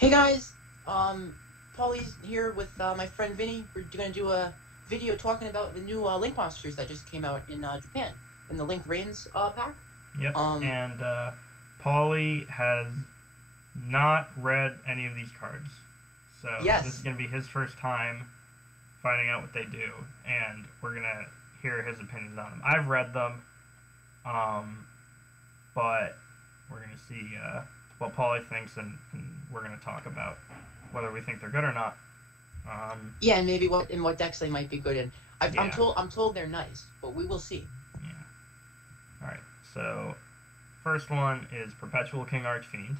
Hey guys, Paulie's here with my friend Vinny. We're gonna do a video talking about the new Link monsters that just came out in Japan in the Link VRAINS pack. Yep, Um, and Paulie has not read any of these cards, so this is yes, going to be his first time finding out what they do, and we're going to hear his opinions on them. I've read them, but we're going to see what Paulie thinks, and we're going to talk about whether we think they're good or not. yeah, and maybe what decks they might be good in. I'm Yeah, told they're nice, but we will see. yeah. Alright, so first one is Perpetual King Archfiend.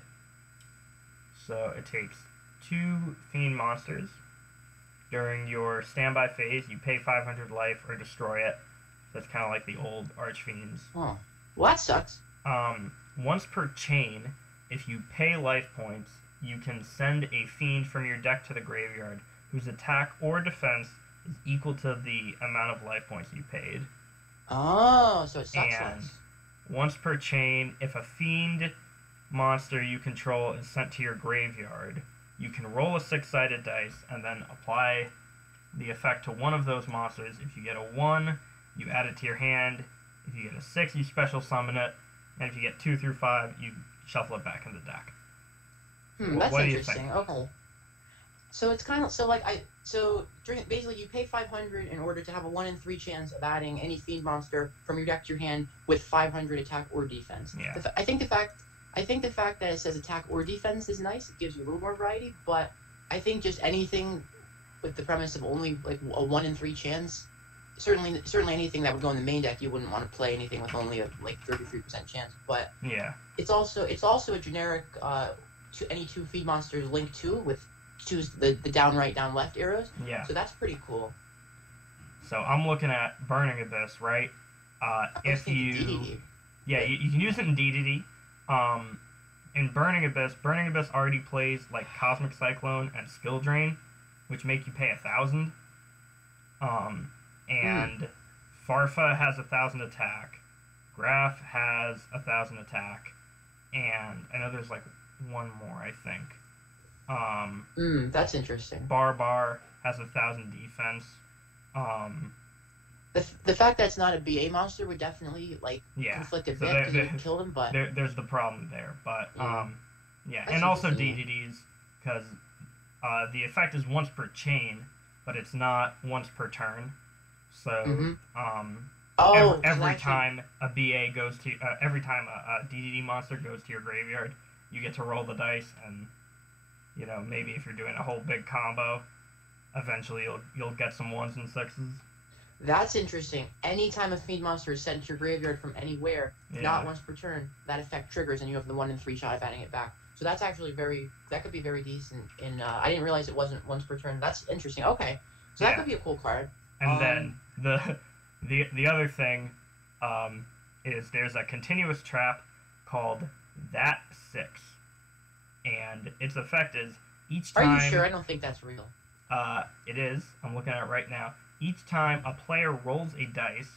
So it takes 2 Fiend monsters. During your standby phase, you pay 500 life or destroy it. So it's kind of like the old Archfiends. Oh, well that sucks. Once per chain, if you pay life points, you can send a Fiend from your deck to the graveyard whose attack or defense is equal to the amount of life points you paid. Oh, so it sucks And less. once per chain, if a Fiend monster you control is sent to your graveyard, you can roll a 6-sided dice and then apply the effect to one of those monsters. If you get a 1, you add it to your hand. If you get a 6, you special summon it. And if you get 2 through 5, you shuffle it back in the deck. That's What do you interesting. think? Okay. So it's kind of basically you pay 500 in order to have a 1 in 3 chance of adding any fiend monster from your deck to your hand with 500 attack or defense. Yeah. I think the fact that it says attack or defense is nice. It gives you a little more variety, but I think just anything with the premise of only like a 1 in 3 chance, certainly anything that would go in the main deck, you wouldn't want to play anything with only a 33% chance. But Yeah. it's also a generic to any 2 feed monsters linked to with choose the down right, down left arrows. Yeah. So that's pretty cool. So I'm looking at Burning Abyss, right? If you... DDD. Yeah, you can use it in DDD. In Burning Abyss already plays like Cosmic Cyclone and Skill Drain, which make you pay 1,000. And Farfa has 1,000 attack. Graph has 1,000 attack, and I know there's like one more, I think. That's interesting. Barbar has 1,000 defense. The fact that it's not a BA monster would definitely Yeah. conflict a So bit because you can kill them, but there's the problem there, but yeah, That's and also interesting. DDDs because the effect is once per chain, but it's not once per turn. So oh, every time a BA goes to every time a DDD monster goes to your graveyard, you get to roll the dice, and maybe if you're doing a whole big combo, eventually you'll get some 1s and 6s. that's interesting. Anytime a fiend monster is sent to your graveyard from anywhere, not once per turn, that effect triggers, and you have the 1 in 3 shot of adding it back. So that's actually that could be very decent. I didn't realize it wasn't once per turn. That's interesting. Okay, so that could be a cool card. And then the other thing is there's a continuous trap called That 6, and its effect is each time. Are you sure? I don't think that's real. It is. I'm looking at it right now. Each time a player rolls a dice,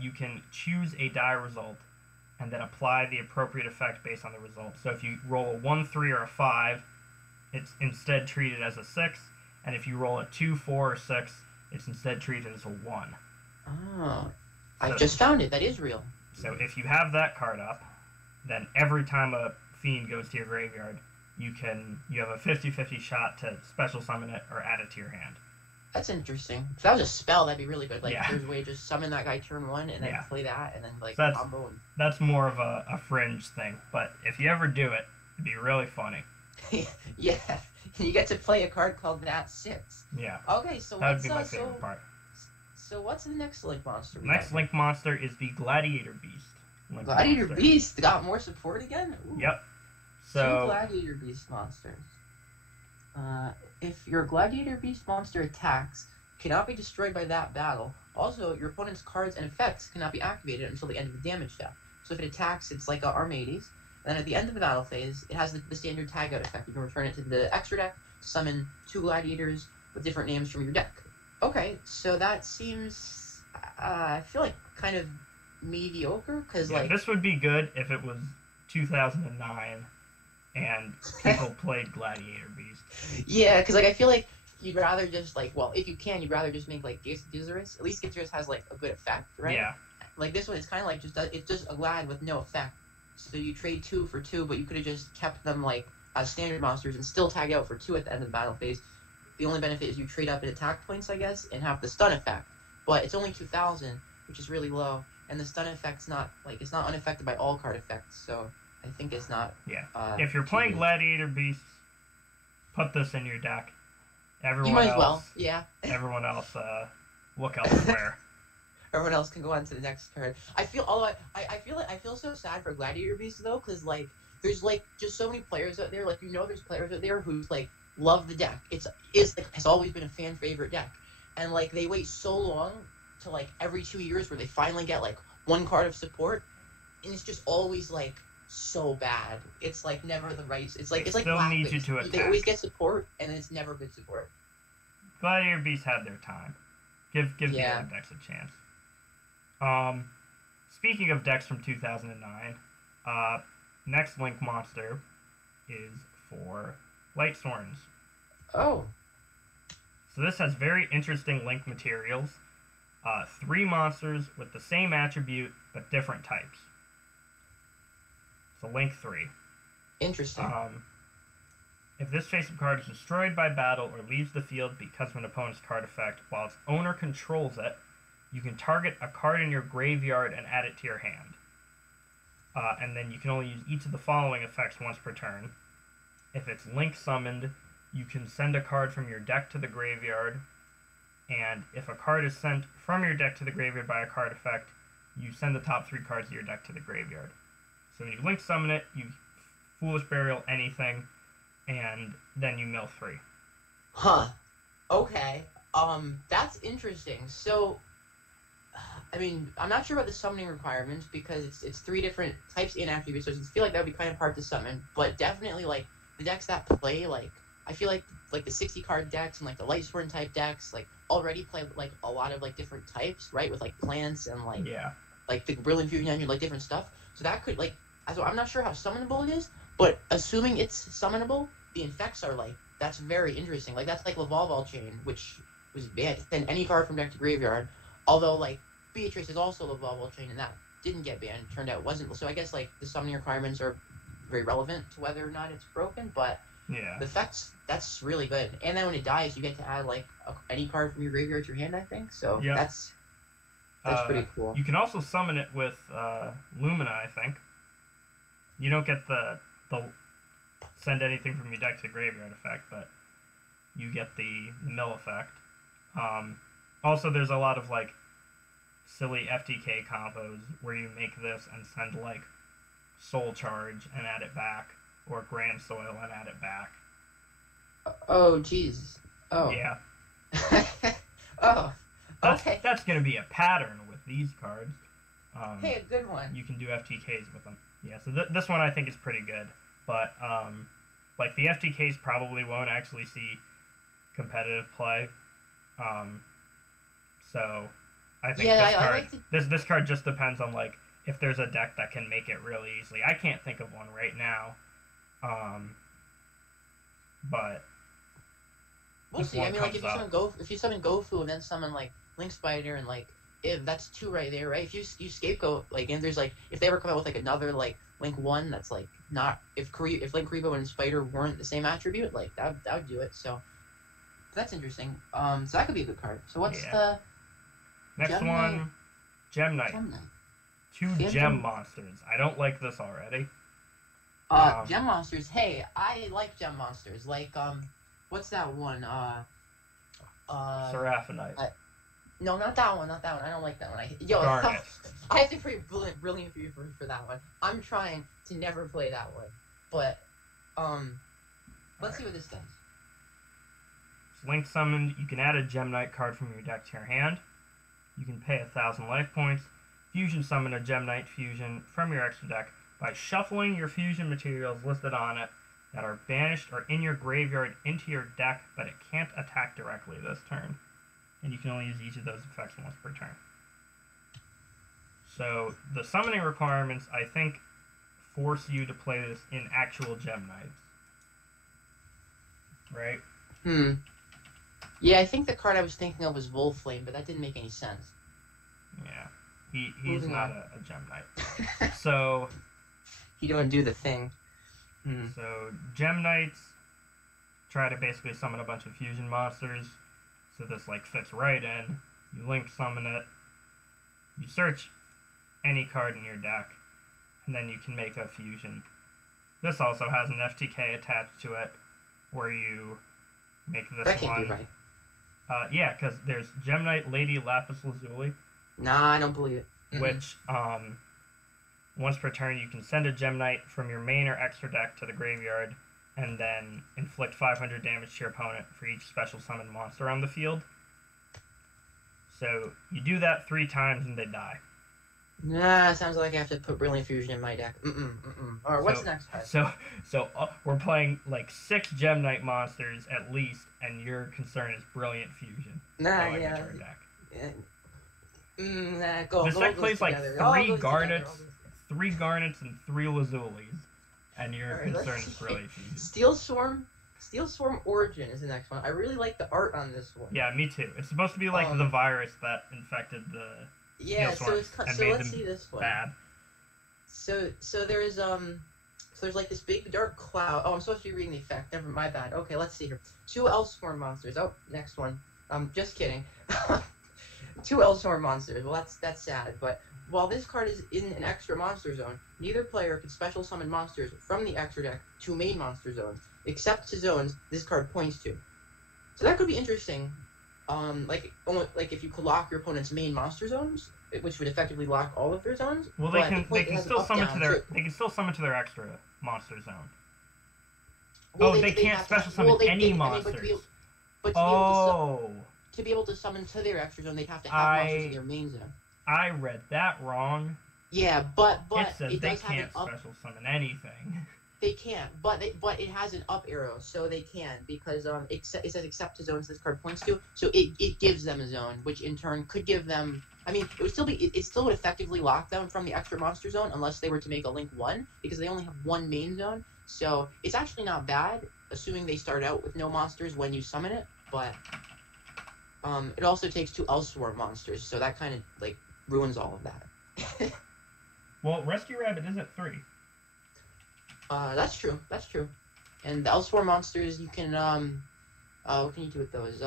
you can choose a die result and then apply the appropriate effect based on the result. So if you roll a 1, 3, or a 5, it's instead treated as a 6, and if you roll a 2, 4, or 6, it's instead treated as a 1. Oh, I just found it. That is real. So if you have that card up, then every time a fiend goes to your graveyard, you have a 50-50 shot to special summon it or add it to your hand. That's interesting. If that was a spell, that'd be really good. Like, Yeah. there's a way to just summon that guy turn 1 and then play that, and then So combo. And... that's more of a fringe thing, but if you ever do it, it'd be really funny. yeah, you get to play a card called That 6. Yeah. Okay, so That would be my favorite part. So what's the next Link monster? Next Link monster is the Gladiator Beast. Gladiator Beast got more support again? Ooh. Yep. 2 So Gladiator Beast monsters. If your Gladiator Beast monster attacks, cannot be destroyed by that battle. Also, your opponent's cards and effects cannot be activated until the end of the damage step. So if it attacks, it's like Armades. And then at the end of the battle phase, it has the standard tag out effect. You can return it to the extra deck, summon 2 gladiators with different names from your deck. Okay, so that seems, I feel like kind of mediocre, because this would be good if it was 2009 and people played Gladiator Beast. Yeah, because like I feel like you'd rather just like, well, if you can, you'd rather just make like Gizerus. At least Gizerus has like a good effect, right? Yeah. Like this one, it's kind of like it's just a Glad with no effect. So you trade 2 for 2, but you could have just kept them like as standard monsters and still tag out for 2 at the end of the battle phase. The only benefit is you trade up in attack points, I guess, and have the stun effect. But it's only 2,000, which is really low, and the stun effect's not like it's not unaffected by all card effects. So I think it's not. Yeah. If you're playing Gladiator Beasts, put this in your deck. Everyone you might else, as well. Yeah. Everyone else, look elsewhere. Everyone else can go on to the next card. I feel, although I feel so sad for Gladiator Beasts though, because like there's like just so many players out there. Like there's players out there who like love the deck. Has always been a fan favorite deck, and like they wait so long to like every 2 years where they finally get like one card of support, and it's just always like so bad. It's like never the right. It's like still need you to attack. They always get support, and it's never good support. Gladiator Beasts had their time. Give the other decks a chance. Speaking of decks from 2009, next Link monster is for Lightsworns. Oh. So this has very interesting Link materials. 3 monsters with the same attribute, but different types. So Link 3. Interesting. If this face-up card is destroyed by battle or leaves the field because of an opponent's card effect while its owner controls it, you can target a card in your graveyard and add it to your hand. And then you can only use each of the following effects once per turn. If it's Link summoned, you can send a card from your deck to the graveyard. And if a card is sent from your deck to the graveyard by a card effect, you send the top 3 cards of your deck to the graveyard. So when you Link summon it, you Foolish Burial anything, and then you mill 3. Huh. Okay. That's interesting. So, I mean, I'm not sure about the summoning requirements because it's 3 different types and attributes, so I feel like that would be kind of hard to summon. But definitely, like, the decks that play, like, I feel like the 60 card decks and like the Lightsworn type decks, like, already play like a lot of like different types, right? With like plants and like like the Brilliant Fusion Engine, like different stuff. So that could like, so I'm not sure how summonable it is, but assuming it's summonable, the effects are like, that's very interesting. Like that's like Lavalval Chain, which was banned. Send any card from deck to graveyard. Although like Beatrice is also Lavalval Chain, and that didn't get banned. Turned out it wasn't. So I guess like the summoning requirements are very relevant to whether or not it's broken, but the effects, that's really good. And then when it dies, you get to add like any card from your graveyard to your hand, I think. So that's pretty cool. You can also summon it with Lumina, I think. You don't get the send anything from your deck to the graveyard effect, but you get the mill effect. Also, there's a lot of like silly FTK combos where you make this and send like Soul Charge and add it back, or Grand Soil and add it back. Oh, jeez. Oh. Yeah. Oh. Okay. That's going to be a pattern with these cards. Hey, a good one. You can do FTKs with them. Yeah, so this one I think is pretty good. But, like, the FTKs probably won't actually see competitive play. So, I think this card just depends on, like, if there's a deck that can make it really easily. I can't think of one right now. But we'll see. I mean, like if you summon Gofu and then summon like Link Spider and like that's 2 right there, right? If you scapegoat like, and there's like if they ever come out with like another like Link 1 that's like not if Link Karibo and Spider weren't the same attribute, like that would do it. So that's interesting. So that could be a good card. So what's the next one? Gem Knight. 2 gem monsters. I don't like this already. Gem monsters. Hey, I like gem monsters. Like, what's that one? Seraphinite. No, not that one. Not that one. I don't like that one. I have to play Brilliant Fury for that one. I'm trying to never play that one. But, let's see what this does. Link summoned. You can add a Gem Knight card from your deck to your hand. You can pay 1,000 life points. Fusion summon a Gem Knight fusion from your extra deck by shuffling your fusion materials listed on it that are banished or in your graveyard into your deck, but it can't attack directly this turn. And you can only use each of those effects once per turn. So the summoning requirements, I think, force you to play this in actual Gem Knights. Right? Yeah, I think the card I was thinking of was Volflame, but that didn't make any sense. Yeah. He's not a Gem Knight. So... He don't do the thing. So, Gem Knights try to basically summon a bunch of fusion monsters. So this, like, fits right in. You link summon it. You search any card in your deck. And then you can make a fusion. This also has an FTK attached to it, where you make this that one. Can't be right. Yeah, because there's Gem Knight Lady Lapis Lazuli. Nah, I don't believe it. Which, once per turn, you can send a Gem Knight from your main or extra deck to the graveyard, and then inflict 500 damage to your opponent for each special summon monster on the field. So, you do that 3 times and they die. Nah, sounds like I have to put Brilliant Fusion in my deck. Alright, what's next card? So we're playing like 6 Gem Knight monsters at least, and your concern is Brilliant Fusion. Nah, Deck. This deck plays like 3 Garnets, 3 Garnets, and 3 Lazulis, and your concern is Brilliant Fusion. Steel Swarm Origin is the next one. I really like the art on this one. Yeah, me too. It's supposed to be like the virus that infected the... Yeah, so let's see this one. Bad. So there's like this big dark cloud. Oh, I'm supposed to be reading the effect. Never, my bad. Okay, let's see here. 2 Elsworn monsters. Oh, next one. Just kidding. 2 Elsworn monsters. Well, that's sad. But while this card is in an extra monster zone, neither player can special summon monsters from the extra deck to main monster zones, except to zones this card points to. So that could be interesting. Like if you could lock your opponent's main monster zones, which would effectively lock all of their zones. Well, they can still summon to their extra monster zone. Well, they can't special summon any monsters. To be able to summon to their extra zone, they'd have to have monsters in their main zone. I read that wrong. Yeah, but it says they can't special summon anything. They can't, but it has an up arrow, so they can, because it says except to zones this card points to, so it gives them a zone, which in turn could give them. I mean, it still would effectively lock them from the extra monster zone unless they were to make a link 1, because they only have 1 main zone. So it's actually not bad, assuming they start out with no monsters when you summon it. But it also takes 2 Elsworn monsters, so that kind of like ruins all of that. Well, Rescue Rabbit is at 3. That's true. And the Elsworn monsters, you can, what can you do with those?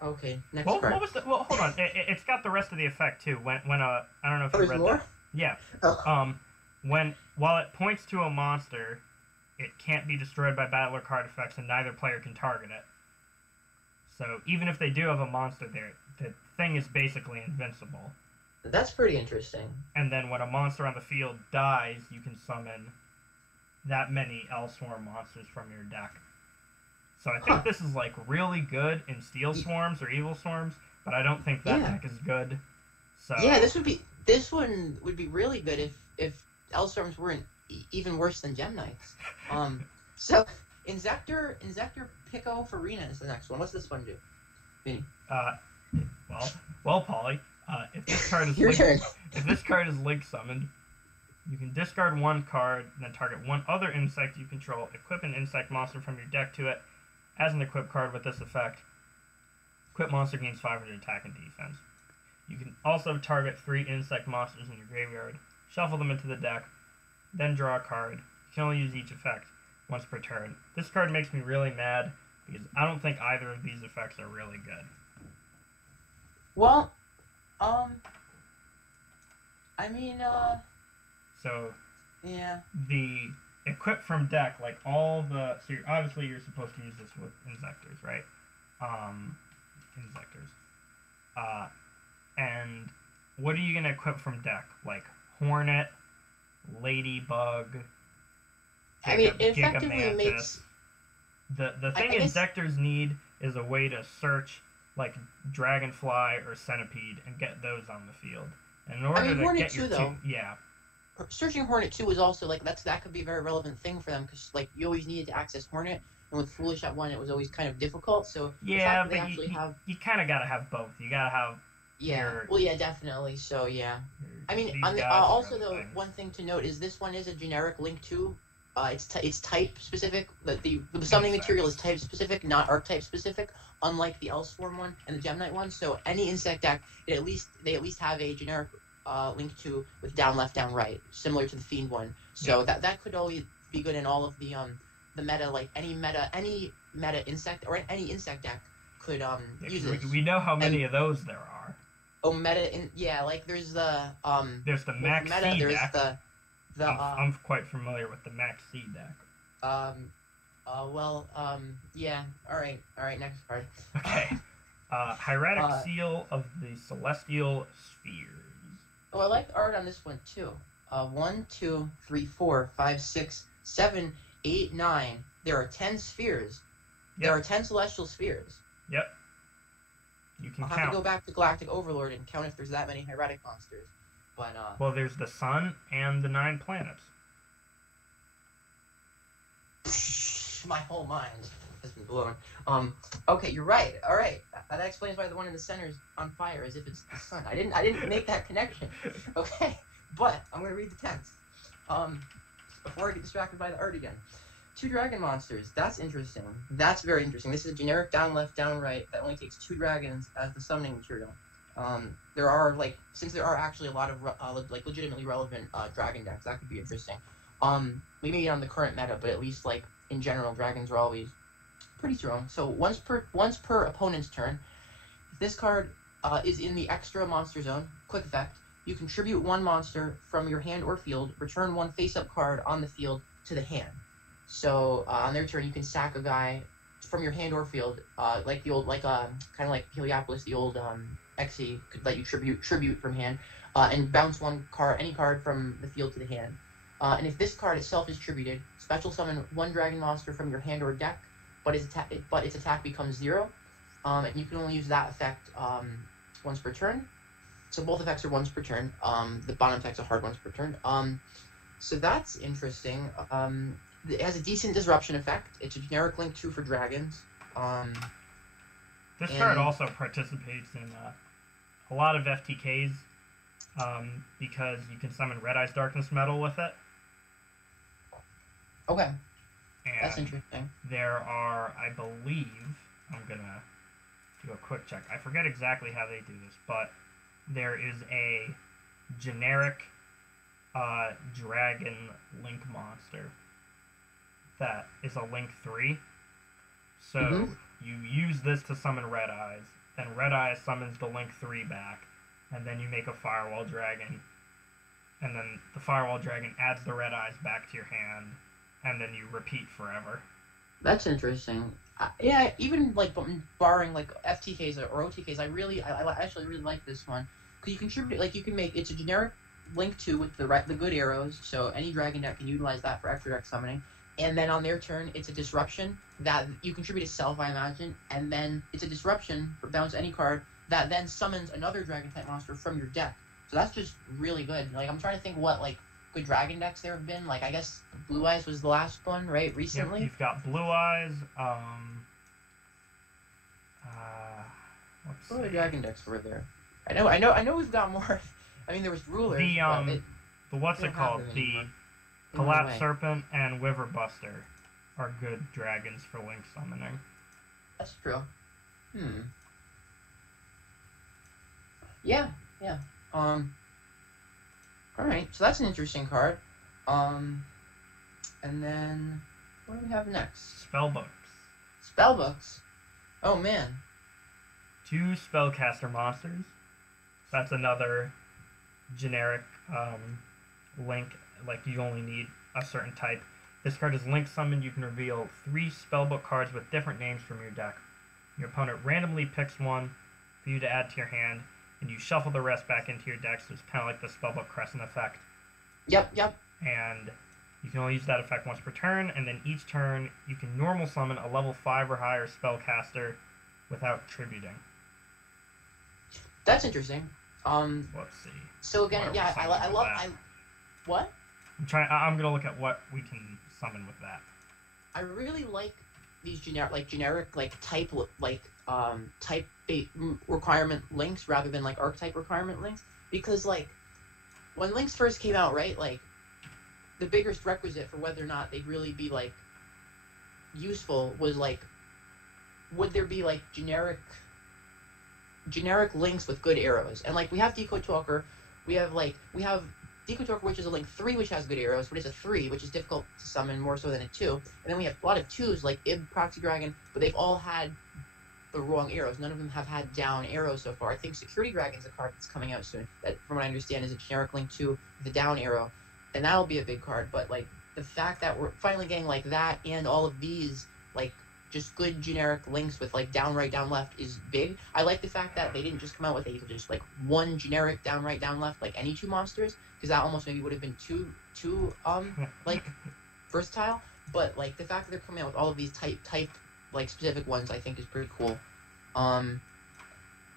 Okay, next card. What was the, well, hold on. It's got the rest of the effect, too. When I don't know if you read more? that. Yeah. Oh. While it points to a monster, it can't be destroyed by battle or card effects, and neither player can target it. So, even if they do have a monster there, the thing is basically invincible. That's pretty interesting. And then when a monster on the field dies, you can summon that many Elsworn monsters from your deck. So I think this is like really good in Steel Swarms or Evil Swarms, but I don't think that deck is good. So yeah, this one would be really good if Elsworms weren't even worse than Gem Knights. So Inzektor Pico Farina is the next one. What's this one do? Vinny? Well, Paulie. If this card is link summoned, you can discard 1 card and then target 1 other insect you control. Equip an insect monster from your deck to it as an equip card with this effect. Equip monster gains 500 attack and defense. You can also target 3 insect monsters in your graveyard, shuffle them into the deck, then draw a card. You can only use each effect once per turn. This card makes me really mad because I don't think either of these effects are really good. Well, So, yeah. The equip from deck, like all the... So, obviously, you're supposed to use this with Inzectors, right? Inzectors. And what are you going to equip from deck? Like Hornet, Ladybug, it effectively makes... The thing Inzectors need is a way to search, like, Dragonfly or Centipede and get those on the field. And in order to Hornet get your 2, yeah. Searching Hornet 2 is also, like, that could be a very relevant thing for them, because, like, you always needed to access Hornet, and with Foolish at 1, it was always kind of difficult, so... Yeah, but you kind of gotta have both. You gotta have Yeah. Your- Well, yeah, definitely. So yeah. I mean, these on the, guys are also other though, things. one thing to note is this one is a generic link to. It's type specific. The summoning material is type specific, not archetype specific. Unlike the Elswarm one and the Gemnite one. So any insect deck, they at least have a generic link to with down left, down right, similar to the Fiend one. So that could always be good in all of the meta, like any meta insect or any insect deck could use this. We know how many of those there are. Oh, like there's the There's the Max meta, C there's deck. the I'm quite familiar with the Max C deck. Yeah. All right. Next card. Okay. Hieratic Seal of the Celestial Spheres. Oh, I like the art on this one too. 1, 2, 3, 4, 5, 6, 7, 8, 9. There are 10 spheres. Yep. There are 10 celestial spheres. Yep. You can I'll count. have to go back to Galactic Overlord and count if there's that many hieratic monsters. But well, there's the sun and the 9 planets. My whole mind has been blown. Okay, you're right. All right, that explains why the one in the center is on fire, as if it's the sun. I didn't make that connection. Okay, but I'm gonna read the text. Before I get distracted by the art again. 2 dragon monsters. That's interesting. That's very interesting. This is a generic down left, down right that only takes 2 dragons as the summoning material. There are actually a lot of legitimately relevant dragon decks, that could be interesting. Maybe on the current meta, but at least like in general, dragons are always pretty strong. So once per opponent's turn, if this card is in the extra monster zone, quick effect, you contribute 1 monster from your hand or field, return 1 face-up card on the field to the hand. So on their turn, you can sack a guy from your hand or field, like the old, kind of like Heliopolis, the old Xe could let you tribute from hand, and bounce any card from the field to the hand. And if this card itself is tributed, special summon 1 dragon monster from your hand or deck, but its attack becomes 0, and you can only use that effect once per turn. So both effects are once per turn. The bottom effect's a hard once per turn. So that's interesting. It has a decent disruption effect. It's a generic link 2 for dragons. This card also participates in a lot of FTKs because you can summon Red Eye's Darkness Metal with it. Okay. And that's interesting. There are, I believe, I'm going to do a quick check. I forget exactly how they do this, but there is a generic dragon link monster that is a link 3. So you use this to summon Red Eyes, then Red Eyes summons the link 3 back, and then you make a Firewall Dragon, and then the Firewall Dragon adds the Red Eyes back to your hand, and then you repeat forever. That's interesting. Yeah, even like barring like FTKs or OTKs, I actually really like this one because you contribute, like you can make it's a generic link 2 with the good arrows, so any dragon deck can utilize that for extra deck summoning. And then on their turn, it's a disruption that you contribute itself, I imagine, and then it's a disruption for bounce any card that then summons another dragon type monster from your deck. So that's just really good. Like I'm trying to think what like good dragon decks there have been. Like I guess Blue Eyes was the last one, right? Recently. You've got Blue Eyes. What other dragon decks were there? I know we've got more. I mean, there was Ruler. The what's it called? The Collapse Serpent and Wiverbuster are good dragons for link summoning. That's true. Yeah. Alright, so that's an interesting card. And then what do we have next? Spellbooks. Spellbooks. Oh man. 2 spellcaster monsters. That's another generic link. Like you only need a certain type. This card is link summoned. You can reveal 3 spellbook cards with different names from your deck. Your opponent randomly picks one for you to add to your hand, and you shuffle the rest back into your deck. So it's kind of like the spellbook crescent effect. Yep. And you can only use that effect once per turn, and then each turn you can normal summon a level 5 or higher spellcaster without tributing. That's interesting. Let's see. So again, yeah, I love. What? I'm gonna look at what we can summon with that. I really like these generic type requirement links rather than like archetype requirement links, because like when links first came out, right, like the biggest requisite for whether or not they'd really be like useful was like, would there be like generic links with good arrows? And like we have Decoy Talker, we have Decoy Talker, which is a link 3, which has good arrows, but it's a 3, which is difficult to summon more so than a 2. And then we have a lot of 2s like Ib, Proxy Dragon, but they've all had the wrong arrows. None of them have had down arrows so far. I think Security Dragon's a card that's coming out soon that, from what I understand, is a generic link 2 with a down arrow, and that'll be a big card. But like the fact that we're finally getting like that and all of these like just good generic links with like down right, down left is big. I like the fact that they didn't just come out with just like one generic down right, down left like any 2 monsters, because that almost maybe would have been too like versatile. But like the fact that they're coming out with all of these type like specific ones, I think is pretty cool.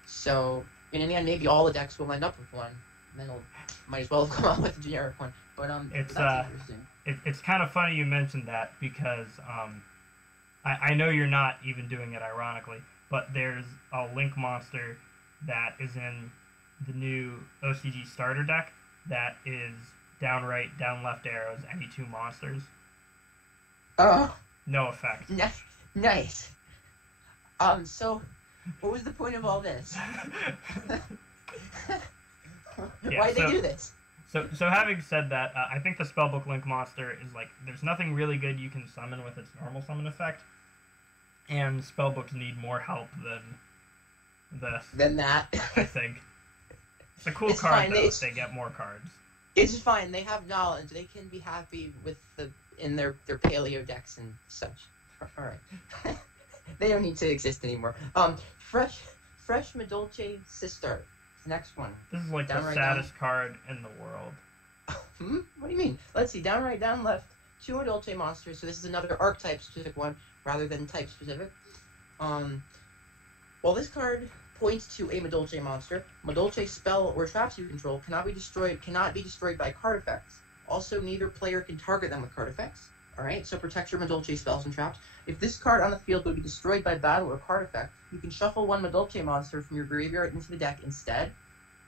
So in the end, maybe all the decks will end up with one. And then might as well have come out with a generic one. But it's that's interesting. It's kind of funny you mentioned that, because I know you're not even doing it ironically, but there's a link monster that is in the new OCG starter deck that is down right, down left arrows, any 2 monsters. Oh. No effect. Nice. So what was the point of all this? Why'd they do this? So having said that, I think the Spellbook Link monster is like, there's nothing really good you can summon with its normal summon effect, and Spellbooks need more help than this. Than that. I think. It's a cool card, though, if they get more cards. It's fine. They have knowledge. They can be happy with in their paleo decks and such. All right. They don't need to exist anymore. Fresh Madolche Sister. Next one. This is like the saddest card in the world. What do you mean? Let's see. Down right, down left. 2 Madolche monsters. So this is another archetype specific one rather than type specific. Well, this card points to a Madolche monster. Madolche spell or traps you control cannot be destroyed by card effects. Also, neither player can target them with card effects. Alright, so protect your Madolche spells and traps. If this card on the field would be destroyed by battle or card effect, you can shuffle 1 Madolche monster from your graveyard into the deck instead.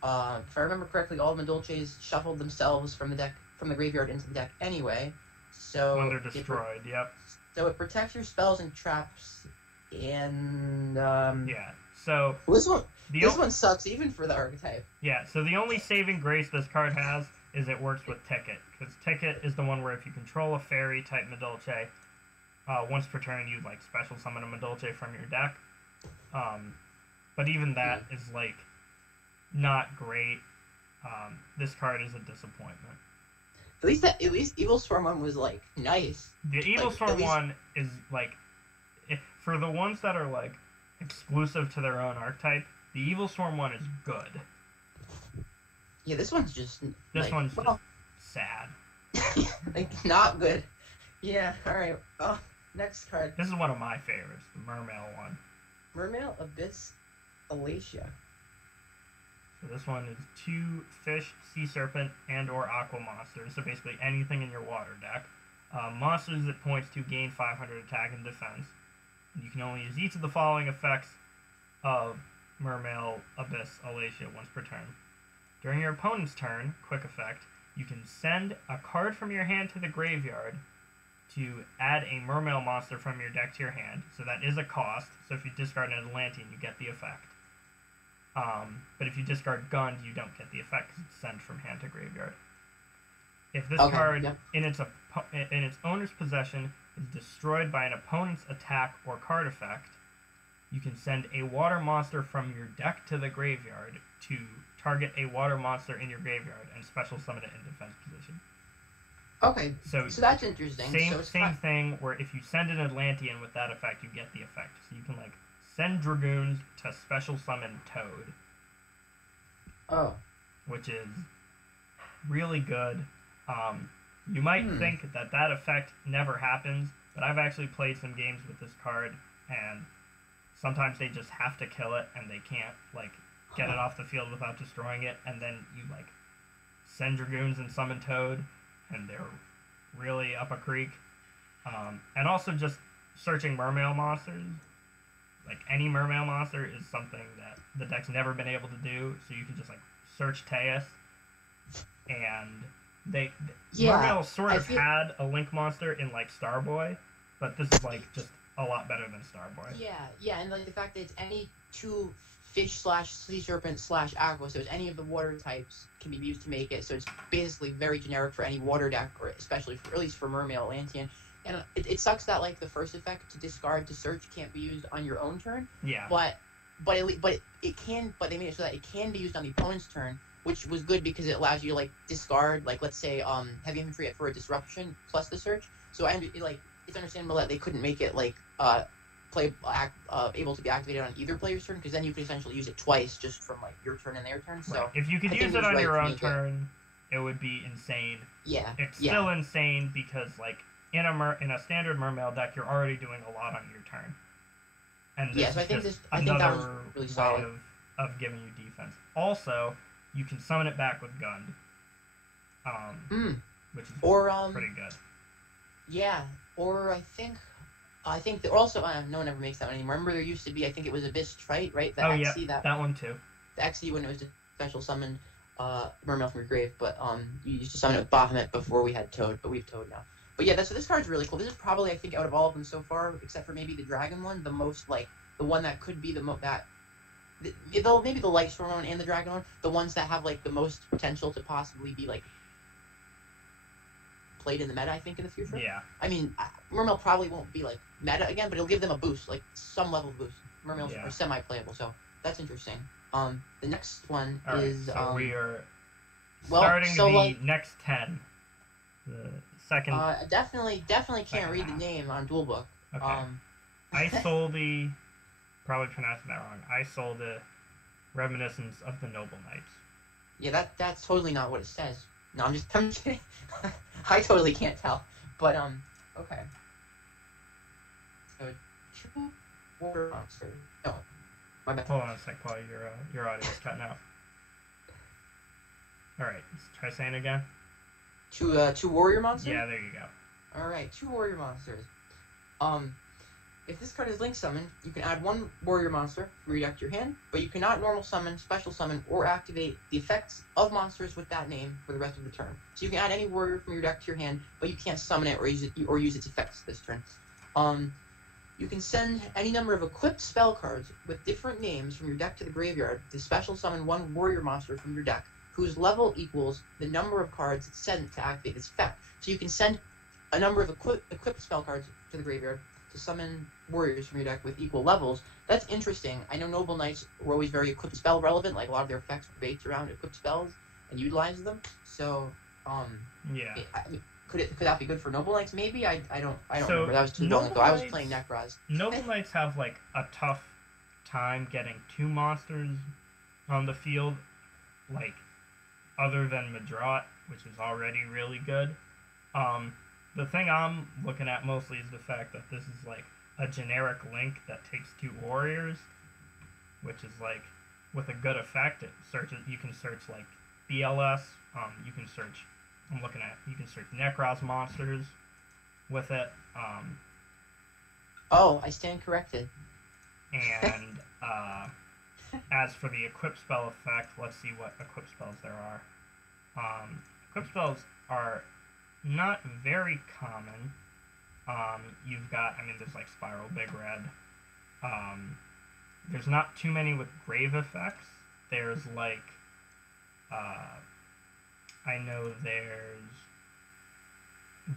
If I remember correctly, all Madolches shuffled themselves from the graveyard into the deck anyway. So when they're destroyed, yep. So it protects your spells and traps, and yeah. So this one sucks even for the archetype. Yeah. So the only saving grace this card has is it works with Ticket, because Ticket is the one where if you control a fairy type Madolche, once per turn you like special summon a Madolche from your deck. But even that is like not great. This card is a disappointment. At least Evil Storm one was like nice. The Evil Storm one is like, for the ones that are like exclusive to their own archetype, the Evil Storm one is good. Yeah, this one's just sad. Like not good. Yeah. All right. Oh, next card. This is one of my favorites, the Mermail one. Mermail Abyss Alacia. So this one is 2 fish, sea serpent, and or aqua monsters. So basically anything in your water deck. Monsters it points to gain 500 attack and defense. You can only use each of the following effects of Mermail Abyss Alacia once per turn. During your opponent's turn, quick effect, you can send a card from your hand to the graveyard to add a Mermail monster from your deck to your hand. So that is a cost. So if you discard an Atlantean, you get the effect. But if you discard Gund, you don't get the effect because it's sent from hand to graveyard. If this card in its owner's possession is destroyed by an opponent's attack or card effect, you can send a water monster from your deck to the graveyard to target a water monster in your graveyard and special summon it in defense position. Okay, so that's interesting. Same thing where if you send an Atlantean with that effect, you get the effect. So you can like send Dragoons to special summon Toad. Oh. Which is really good. You might think that effect never happens, but I've actually played some games with this card, and sometimes they just have to kill it, and they can't like get it off the field without destroying it, and then you like send Dragoons and summon Toad, and they're really up a creek. And also just searching mermail monsters, like any mermail monster, is something that the deck's never been able to do. So you can just like search Teus, and mermail sort of had a link monster in like Starboy, but this is like just a lot better than Starboy. Yeah, and like the fact that it's any 2 fish/sea serpent/aqua, so it's any of the water types can be used to make it. So it's basically very generic for any water deck, or especially at least for mermail Atlantean. And it sucks that like the first effect, to discard to search, can't be used on your own turn. Yeah. But it can. But they made it so that it can be used on the opponent's turn, which was good because it allows you to like discard, like let's say heavy infantry for a disruption plus the search. So it's understandable that they couldn't make it like able to be activated on either player's turn, because then you could essentially use it twice just from like your turn and their turn. So right. If you could use it on your own turn, it would be insane. Yeah. It's still insane because like in a standard mermail deck, you're already doing a lot on your turn. And this so I think that was really way solid of giving you defense. Also, you can summon it back with Gund, which is pretty good. Yeah, or I think that also no one ever makes that one anymore. Remember there used to be, I think it was Abyss Trite, right? The XE, that one too. The XE when it was a special summon mermail from your grave, but you used to summon it with Bahamut before we had Toad, but we have Toad now. But yeah, so this card's really cool. This is probably, I think, out of all of them so far, except for maybe the Dragon one, the most like the one that could be maybe the Light Storm one and the Dragon one, the ones that have like the most potential to possibly be like played in the meta, I think, in the future. Yeah. I mean, mermail probably won't be like meta again, but it'll give them a boost, like some level of boost. Mermails are semi-playable, so that's interesting. The next one is so we are starting next 10. The second. Definitely can't read the name on Duelbook. Okay. Isolde, probably pronouncing that wrong. Isolde, Reminiscence of the Noble Knights. Yeah, that's totally not what it says. No, I'm just kidding. I totally can't tell. But okay. So 2 water monsters. No, my bad. Hold on a sec, Paul. Your audio's cutting out. All right, let's try saying it again. 2 warrior monsters. Yeah, there you go. All right, 2 warrior monsters. If this card is link summoned, you can add 1 warrior monster from your deck to your hand, but you cannot normal summon, special summon, or activate the effects of monsters with that name for the rest of the turn. So you can add any warrior from your deck to your hand, but you can't summon it or use its effects this turn. You can send any number of equipped spell cards with different names from your deck to the graveyard to special summon 1 warrior monster from your deck, whose level equals the number of cards sent to activate this effect. So you can send a number of equipped spell cards to the graveyard to summon warriors from your deck with equal levels. That's interesting. I know Noble Knights were always very equipped spell relevant, like a lot of their effects were based around equipped spells and utilize them. So, could that be good for Noble Knights? Maybe I don't remember. That was too long ago. I was playing Necroz. Noble Knights have like a tough time getting 2 monsters on the field, like other than Madrot, which is already really good. The thing I'm looking at mostly is the fact that this is like a generic link that takes 2 warriors, which is like with a good effect. It searches. You can search like BLS. You can search. You can search Necroz monsters with it. Oh, I stand corrected. And as for the equip spell effect, let's see what equip spells there are. Equip spells are not very common. You've got, there's like Spiral Big Red. There's not too many with grave effects. There's like, I know there's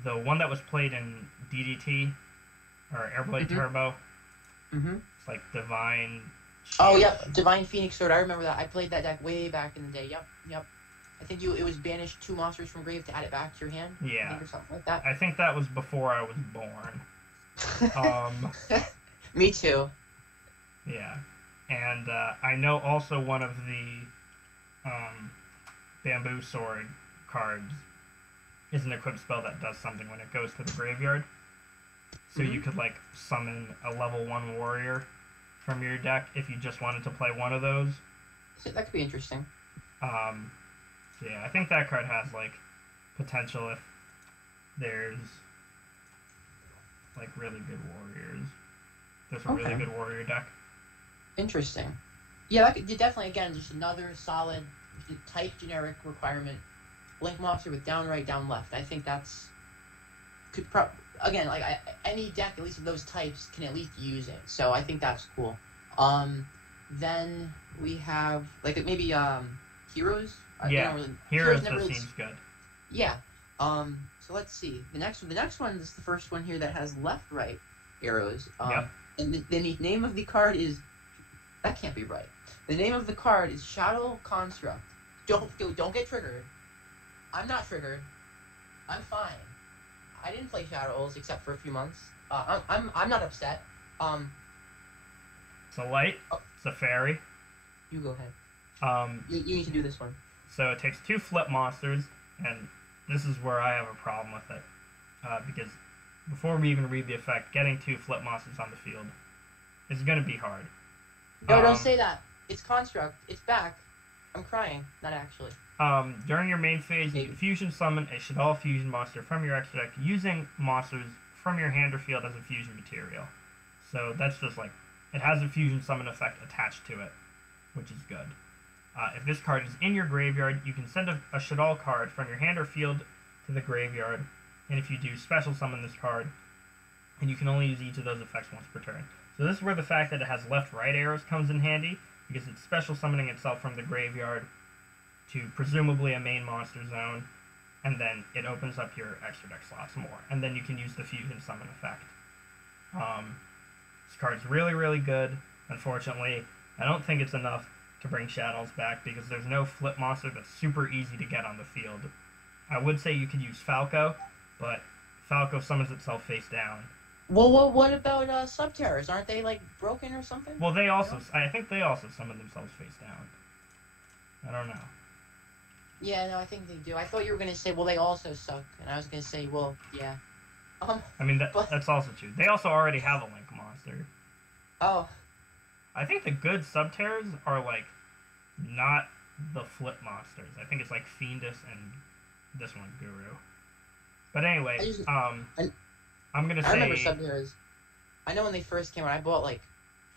the one that was played in DDT, or Airblade Turbo. Mm-hmm. It's like Divine Shield. Oh, yep, Divine Phoenix Sword. I remember that. I played that deck way back in the day. Yep. I think it was banish 2 monsters from grave to add it back to your hand. Yeah. I think, or something like that. I think that was before I was born. Me too. Yeah. And I know also one of the Bamboo Sword cards is an equipped spell that does something when it goes to the graveyard. So you could like summon a level 1 warrior from your deck if you just wanted to play one of those. So that could be interesting. So yeah, I think that card has like potential if there's like really good warriors. There's a really good warrior deck. Interesting. Yeah, definitely, again, just another solid type generic requirement. Link monster with down right, down left. I think that's again, like any deck, at least of those types, can at least use it. So I think that's cool. Then we have like maybe heroes. Yeah, heroes just seems good. Yeah. So let's see. The next one is the first one here that has left right arrows. Yep. And the name of the card is, that can't be right. The name of the card is Shadow Construct. Don't get triggered. I'm not triggered. I'm fine. I didn't play Shadows except for a few months. I'm not upset. It's a light. It's a fairy. You go ahead. You need to do this one. So it takes 2 flip monsters, and this is where I have a problem with it, because before we even read the effect, getting 2 flip monsters on the field is going to be hard. No, don't say that. It's Construct. It's back. I'm crying. Not actually. During your main phase, you can fusion summon a Shaddoll fusion monster from your extra deck using monsters from your hand or field as a fusion material. So that's just like, it has a fusion summon effect attached to it, which is good. If this card is in your graveyard, you can send a Shaddoll card from your hand or field to the graveyard, and if you do, special summon this card, and you can only use each of those effects once per turn. So this is where the fact that it has left-right arrows comes in handy, because it's special summoning itself from the graveyard to presumably a main monster zone, and then it opens up your extra deck slots more, and then you can use the fusion summon effect. This card's really, really good. Unfortunately, I don't think it's enough to bring Shadows back, because there's no flip monster that's super easy to get on the field. I would say you could use Falco, but Falco summons itself face down. Well, what about Subterrors? Aren't they like broken or something? Well, they also, I think they also summon themselves face down. I don't know. Yeah, no, I think they do. I thought you were gonna say, well, they also suck, and I was gonna say, well, yeah. I mean, that's also true. They also already have a Link monster. Oh. I think the good Subterrors are like not the flip monsters. I think it's like Fiendus and this one, Guru. But anyway, I'm gonna say. I remember Subterrors. I know when they first came out, I bought like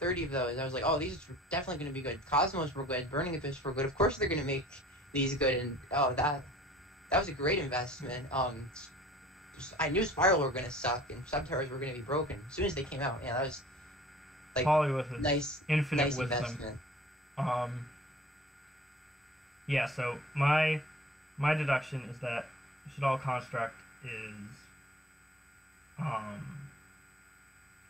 30 of those. I was like, oh, these are definitely gonna be good. Cosmos were good. Burning Abyss were good. Of course, they're gonna make these good. And that was a great investment. I knew Spiral were gonna suck and Subterrors were gonna be broken as soon as they came out. Yeah, that was like Paulie with nice wisdom. investment. Yeah. So my deduction is that Shaddoll Construct is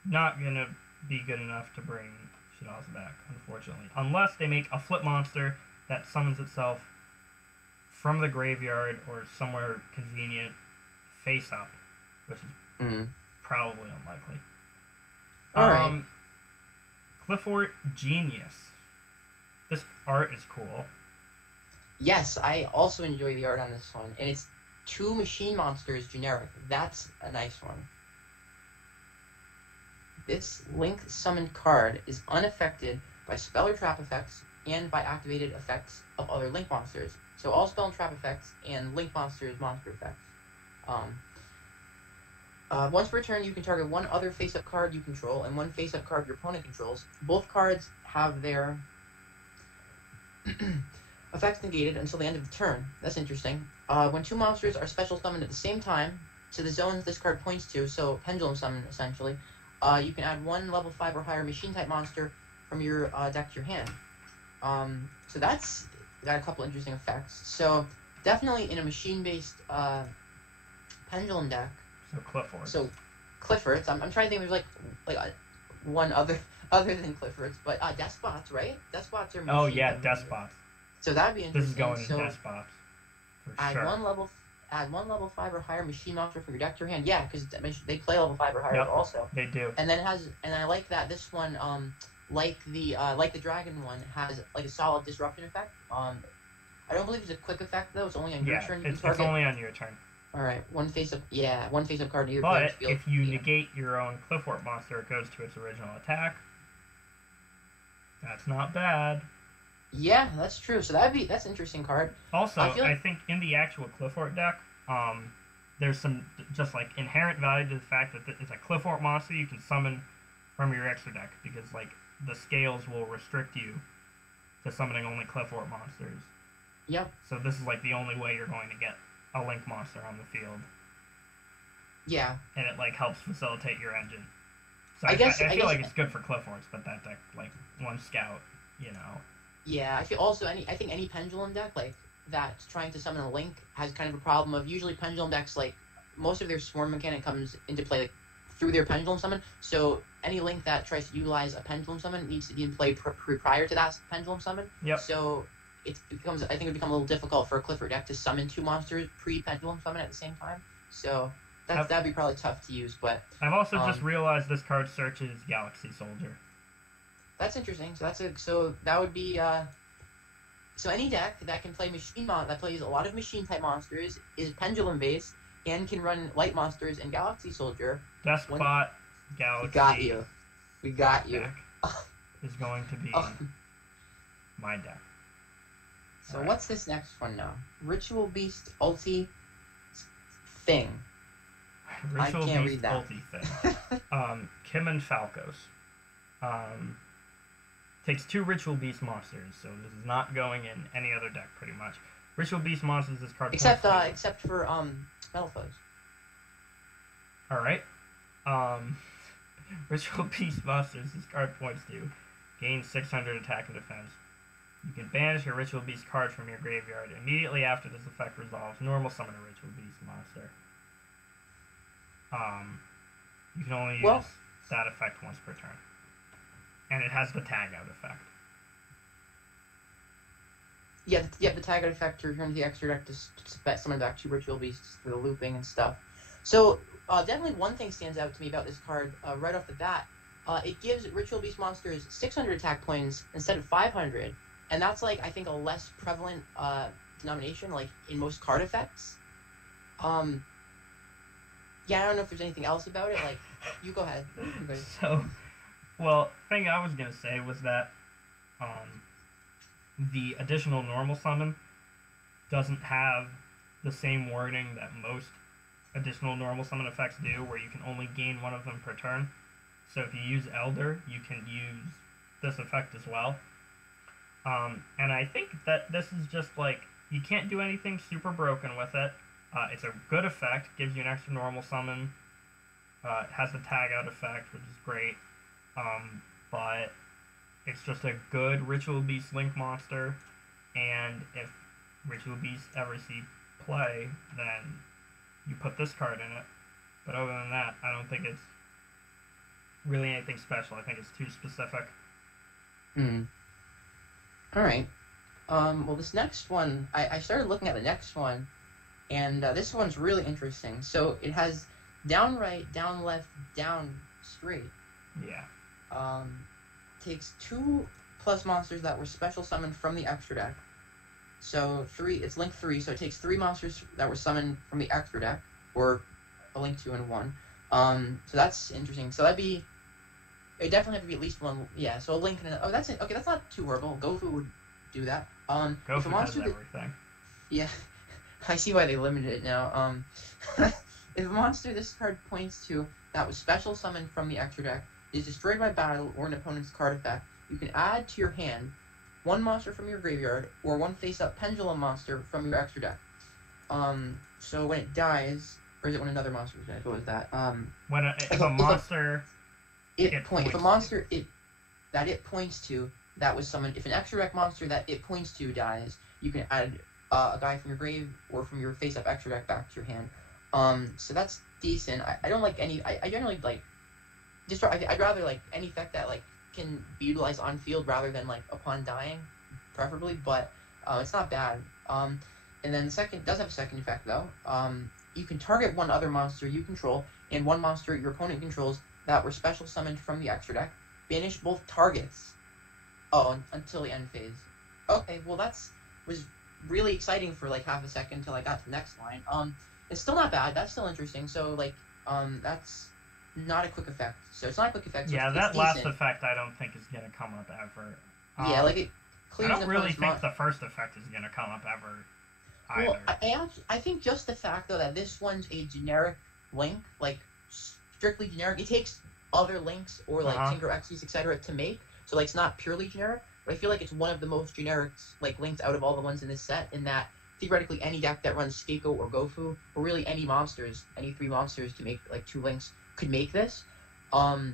not gonna be good enough to bring Shaddolls back, unfortunately, unless they make a flip monster that summons itself from the graveyard or somewhere convenient face up, which is probably unlikely. Alright. Cliffort Genius. This art is cool. Yes, I also enjoy the art on this one, and it's 2 machine monsters generic. That's a nice one. This Link summoned card is unaffected by spell or trap effects and by activated effects of other Link monsters. So all spell and trap effects and Link monsters monster effects. Once per turn, you can target one other face-up card you control and one face-up card your opponent controls. Both cards have their effects negated until the end of the turn. That's interesting. When 2 monsters are special summoned at the same time to the zones this card points to, so pendulum summon essentially, you can add 1 level 5 or higher machine-type monster from your deck to your hand. So that's got a couple interesting effects. So definitely in a machine-based pendulum deck. So Cliffords. I'm trying to think of like one other than Cliffords, but Despots, right? Despots are. Oh yeah, Despots. So that'd be interesting. This is going in Despots. For sure. Add one level 5 or higher machine monster from your deck to your hand. Yeah, because they play level 5 or higher also. They do. And then I like that this one, like the dragon one, has like a solid disruption effect. I don't believe it's a quick effect though. It's only on your turn. It's only on your turn. All right, one face-up card to your player's field. But if you negate your own Cliffort monster, it goes to its original attack. That's not bad. Yeah, that's true. So that's an interesting card. Also, I think in the actual Cliffort deck, there's some just like inherent value to the fact that it's a Cliff Fort monster you can summon from your extra deck, because like the scales will restrict you to summoning only Cliff Fort monsters. Yep. So this is like the only way you're going to get a Link monster on the field. Yeah. And it like helps facilitate your engine. So I feel like it's good for Cliff Forts, but that deck, like one scout, you know. Yeah, I feel also I think any pendulum deck like that's trying to summon a Link has kind of a problem of usually pendulum decks, like most of their swarm mechanic comes into play like through their pendulum summon. So any Link that tries to utilize a pendulum summon needs to be in play prior to that pendulum summon. Yep. So I think it would become a little difficult for a Clifford deck to summon 2 monsters pre-pendulum summon at the same time. So that'd be probably tough to use. But I've also just realized this card searches Galaxy Soldier. That's interesting. So that would be so any deck that can play that plays a lot of machine type monsters, is pendulum based, and can run light monsters and Galaxy Soldier. Despot Galaxy. We got you. Is going to be my deck. So right. What's this next one now? Ritual Beast Ulti Thing. Ritual I can't Beast read that. Ulti Thing. Kim and Falcos. Takes 2 Ritual Beast monsters, so this is not going in any other deck, pretty much. Ritual Beast monsters, this card except for Metal Foes. Alright. Ritual Beast monsters, this card points to gain 600 attack and defense. You can banish a Ritual Beast card from your graveyard. Immediately after this effect resolves, normal summon a Ritual Beast monster. You can only use that effect once per turn. And it has the tag out effect. Yeah, the tag out effect to return to the extra deck to summon back 2 Ritual Beasts for the looping and stuff. So, definitely one thing stands out to me about this card right off the bat. It gives Ritual Beast monsters 600 attack points instead of 500. And that's, like, I think a less prevalent denomination, like, in most card effects. Yeah, I don't know if there's anything else about it. Like, you go ahead. So, well, thing I was going to say was that the additional normal summon doesn't have the same wording that most additional normal summon effects do, where you can only gain 1 of them per turn. So if you use Elder, you can use this effect as well. And I think that this is just like, you can't do anything super broken with it. It's a good effect, gives you an extra normal summon. It has the tag out effect, which is great. But it's just a good Ritual Beast Link monster, and if Ritual Beast ever see play, then you put this card in it. But other than that, I don't think it's really anything special. I think it's too specific. Alright. Well, this next one, I started looking at the next one, and this one's really interesting. So it has down right, down left, down straight. Yeah. Takes 2+ monsters that were special summoned from the extra deck. So it's Link 3, so it takes 3 monsters that were summoned from the extra deck, or a Link 2 and 1. So that's interesting. So it definitely have to be at least 1. Yeah, so a Link and that's it. Okay, that's not too horrible. Gofu would do that. Gofu does everything. Yeah, I see why they limited it now. If a monster this card points to that was special summoned from the extra deck is destroyed by battle or an opponent's card effect, you can add to your hand 1 monster from your graveyard or 1 face-up pendulum monster from your extra deck. So when it dies, or is it when another monster is dead? What was that? If a monster points to that was summoned, if an extra deck monster that it points to dies, you can add a guy from your grave or from your face-up extra deck back to your hand. So that's decent. I don't like any. I generally like. I'd rather like any effect that like can be utilized on field rather than like upon dying, preferably. But it's not bad. And then the second does have a second effect though. You can target 1 other monster you control and 1 monster your opponent controls that were special summoned from the extra deck. Banish both targets. Until the end phase. Okay, well was really exciting for like half a second until I got to the next line. It's still not bad. That's still interesting. So like that's not a quick effect. So it's not a quick effect. So yeah, it's that last decent. effect I don't think is gonna come up ever. Yeah, like it clears. I don't really think the first effect is gonna come up ever. either. Well, I think just the fact though that this one's a generic link, like strictly generic, it takes other links or like Synchro X's, etc. to make. So like it's not purely generic, but I feel like it's one of the most generic like links out of all the ones in this set. In that theoretically any deck that runs Skeiko or Gofu, or really any monsters, any 3 monsters to make like 2 links could make this.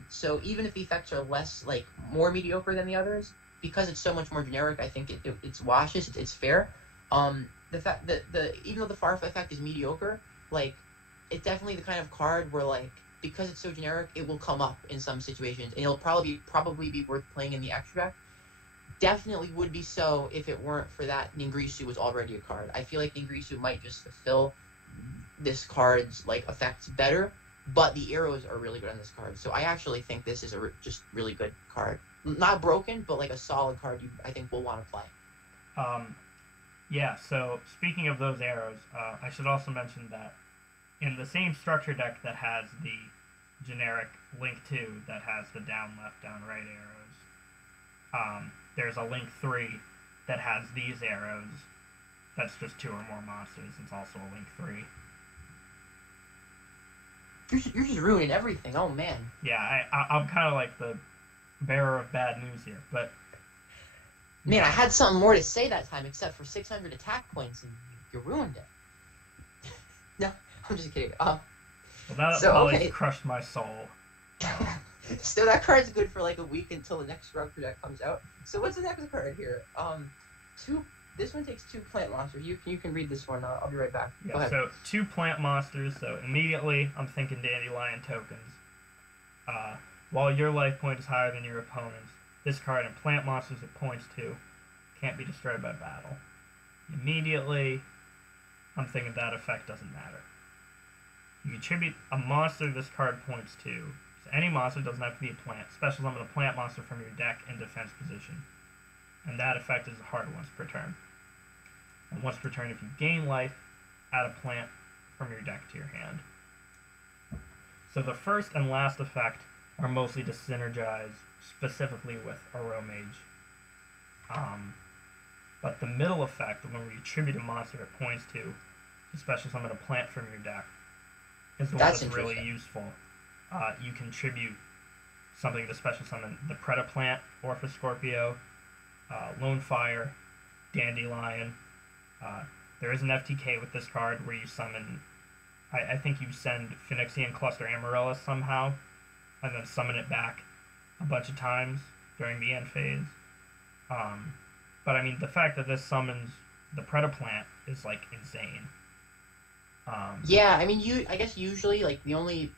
So even if the effects are less like more mediocre than the others, because it's so much more generic, I think it's washes. It's fair. The fact that even though the Farfa effect is mediocre, like it's definitely the kind of card where like because it's so generic, it will come up in some situations, and it'll probably be worth playing in the extra deck. Definitely would be so if it weren't for that Ningrisu was already a card. I feel like Ningrisu might just fulfill this card's like effects better, but the arrows are really good on this card. So I actually think this is a just really good card. Not broken, but like a solid card I think we'll want to play. Yeah, so speaking of those arrows, I should also mention that in the same structure deck that has the generic Link 2 that has the down left, down right arrows, there's a Link 3 that has these arrows. That's just 2 or more monsters. It's also a Link 3. You're just ruining everything. Oh, man. Yeah, I'm kind of like the bearer of bad news here, but... Man, I had something more to say that time, except for 600 attack points, and you ruined it. No, I'm just kidding. Well, that Paulie's crushed my soul. So that card's good for like a week until the next structure deck comes out. So what's the next card here? This one takes 2 plant monsters. You can read this one. I'll be right back. Yeah, go ahead. So 2 plant monsters. So immediately I'm thinking Dandelion tokens. While your life point is higher than your opponent's, this card and plant monsters it points to can't be destroyed by battle. Immediately, I'm thinking that effect doesn't matter. You contribute a monster this card points to. So any monster doesn't have to be a plant. Special summon a plant monster from your deck in defense position. And that effect is hard once per turn. And once per turn, if you gain life, add a plant from your deck to your hand. So the first and last effect are mostly to synergize specifically with Oro Mage. But the middle effect, when we attribute a monster it points to special summon a plant from your deck, is the one that's really useful. You contribute something to special summon the Preda Plant, Orpha Scorpio, Lone Fire, Dandelion. There is an FTK with this card where you summon, I think you send Phoenixian Cluster Amaryllis somehow, and then summon it back a bunch of times during the end phase. But I mean, the fact that this summons the Preda Plant is like insane. Yeah, I mean, I guess usually like the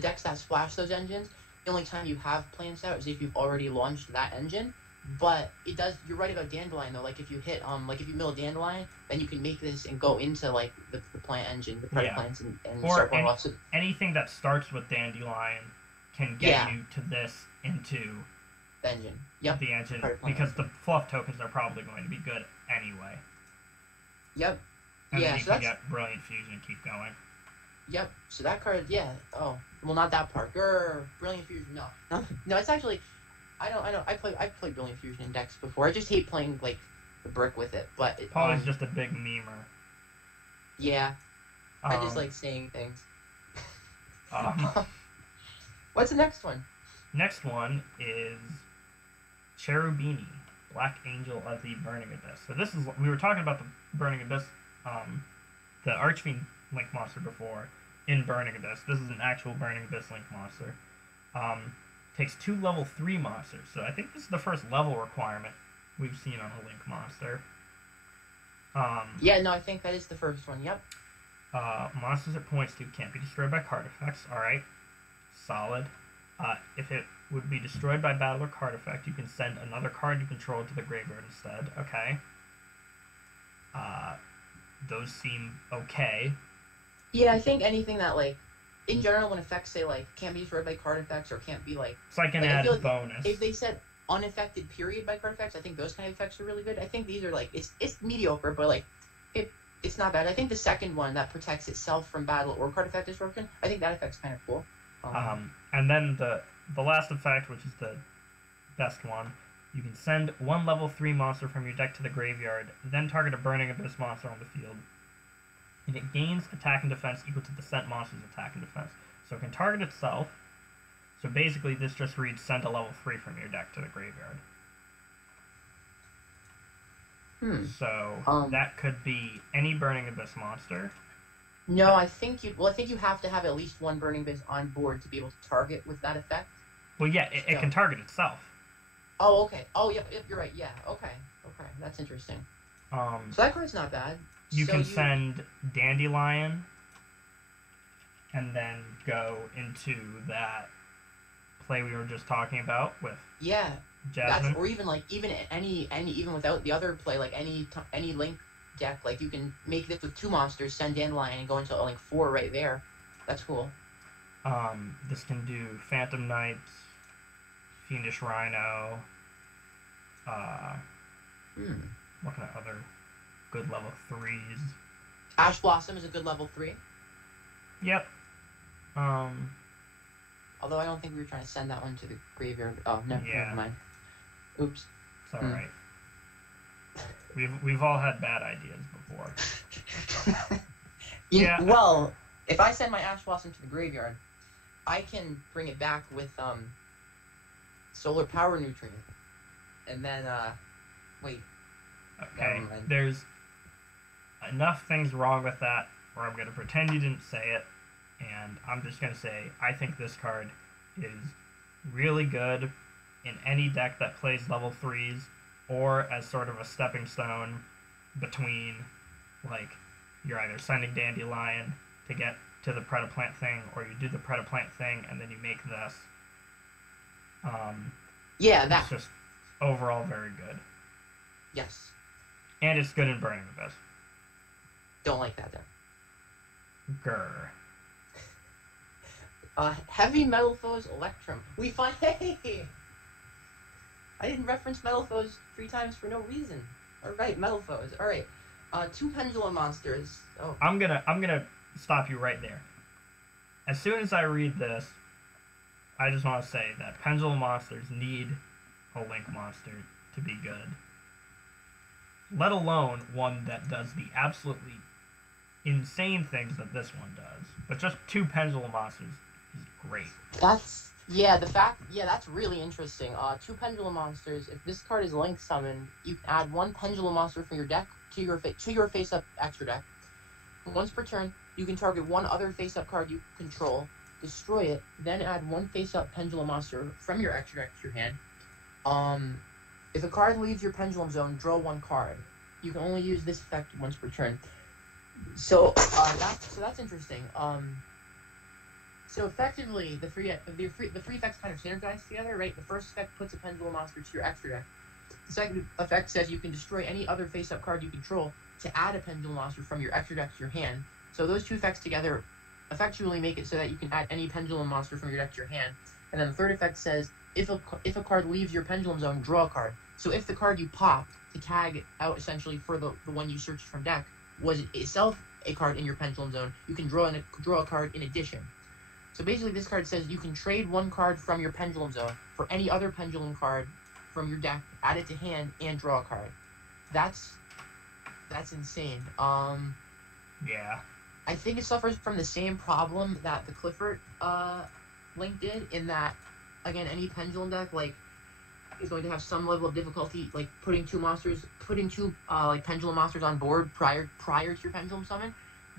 decks that splash those engines, the only time you have plants out is if you've already launched that engine. But it does. You're right about Dandelion though. Like if you hit like if you mill a Dandelion, then you can make this and go into like the plant engine, the Preda plants, and start going off. So anything that starts with Dandelion can get you to this into the engine. Yep. The engine, because the fluff tokens are probably going to be good anyway. Yep. And then you can get Brilliant Fusion and keep going. Yep. So that card, yeah. Oh, well, not that part. Brilliant Fusion, no. No, it's actually, I played Brilliant Fusion in decks before. I just hate playing like the brick with it. But Paulie's just a big memer. Yeah. I just like saying things. What's the next one? Next one is Cherubini, Black Angel of the Burning Abyss. So this is, we were talking about the Burning Abyss, the Archfiend Link monster before in Burning Abyss. This is an actual Burning Abyss Link monster. Takes 2 level 3 monsters. So I think this is the first level requirement we've seen on a Link monster. Yeah, no, I think that is the first one. Yep. Monsters it points to can't be destroyed by card effects. Alright. Solid. If it would be destroyed by battle or card effect, you can send another card you control to the graveyard instead. Okay. Those seem okay. Yeah, I think anything that, like, in general, when effects say, like, can't be destroyed by card effects or can't be, like... It's like an added bonus. If they said unaffected period by card effects, I think those kind of effects are really good. I think these are, like, it's mediocre, but, like, it's not bad. I think the second one that protects itself from battle or card effect disruption, I think that effect's kind of cool. And then the last effect, which is the best one, you can send 1 level 3 monster from your deck to the graveyard, then target a Burning Abyss monster on the field. and it gains attack and defense equal to the sent monster's attack and defense. So it can target itself. So basically, this just reads send a level 3 from your deck to the graveyard. So that could be any Burning Abyss monster. No, I think you have to have at least one Burning Abyss on board to be able to target with that effect. Well, yeah, it can target itself. Oh, okay. Oh, yep, you're right. Yeah, okay. That's interesting. So that card's not bad. You can send Dandelion and then go into that play we were just talking about with Jasmine. Or even even without the other play, like any Link deck, like you can make this with 2 monsters, send Dandelion, and go into Link 4 right there. That's cool. This can do Phantom Knights, Fiendish Rhino. Looking at other good level 3s. Ash Blossom is a good level 3. Yep. Although I don't think we were trying to send that one to the graveyard. Oh, no, never mind. Oops. It's alright. We've all had bad ideas before. Well, if I send my Ash Blossom to the graveyard, I can bring it back with Solar Power Nutrient. And then, wait. Okay, there's enough things wrong with that where I'm going to pretend you didn't say it, and I'm just going to say I think this card is really good in any deck that plays level 3s, or as sort of a stepping stone between, like, you're either sending Dandelion to get to the Predaplant thing, or you do the Predaplant thing and then you make this. It's just overall very good. Yes. And it's good in Burning Abyss. Don't like that, then. Grr. Heavy Metal Foes Electrum. We find... Hey! I didn't reference Metal Foes 3 times for no reason. Alright, Metal Foes. Alright. 2 Pendulum monsters. Oh. I'm gonna stop you right there. As soon as I read this, I just want to say that Pendulum monsters need a Link monster to be good. Let alone one that does the absolutely insane things that this one does. But just 2 Pendulum monsters is great. That's really interesting. 2 Pendulum monsters. If this card is Link summoned, you can add 1 Pendulum monster from your deck to your face-up extra deck. Once per turn, you can target 1 other face-up card you control, destroy it, then add 1 face-up Pendulum monster from your extra deck to your hand. If a card leaves your Pendulum Zone, draw 1 card. You can only use this effect once per turn. So that's interesting. So effectively, the three effects kind of synergize together, right? The first effect puts a Pendulum monster to your extra deck. The second effect says you can destroy any other face-up card you control to add a Pendulum monster from your extra deck to your hand. So those 2 effects together effectually make it so that you can add any Pendulum monster from your deck to your hand. And then the third effect says if a card leaves your Pendulum Zone, draw a card. So if the card you popped to tag out essentially for the one you searched from deck was itself a card in your Pendulum Zone, you can draw a card in addition. So basically this card says you can trade 1 card from your Pendulum Zone for any other Pendulum card from your deck, add it to hand, and draw a card. That's insane. Yeah. I think it suffers from the same problem that the Clifford Link did, in that, again, any Pendulum deck, like, is going to have some level of difficulty, like, putting two Pendulum monsters on board prior to your Pendulum summon.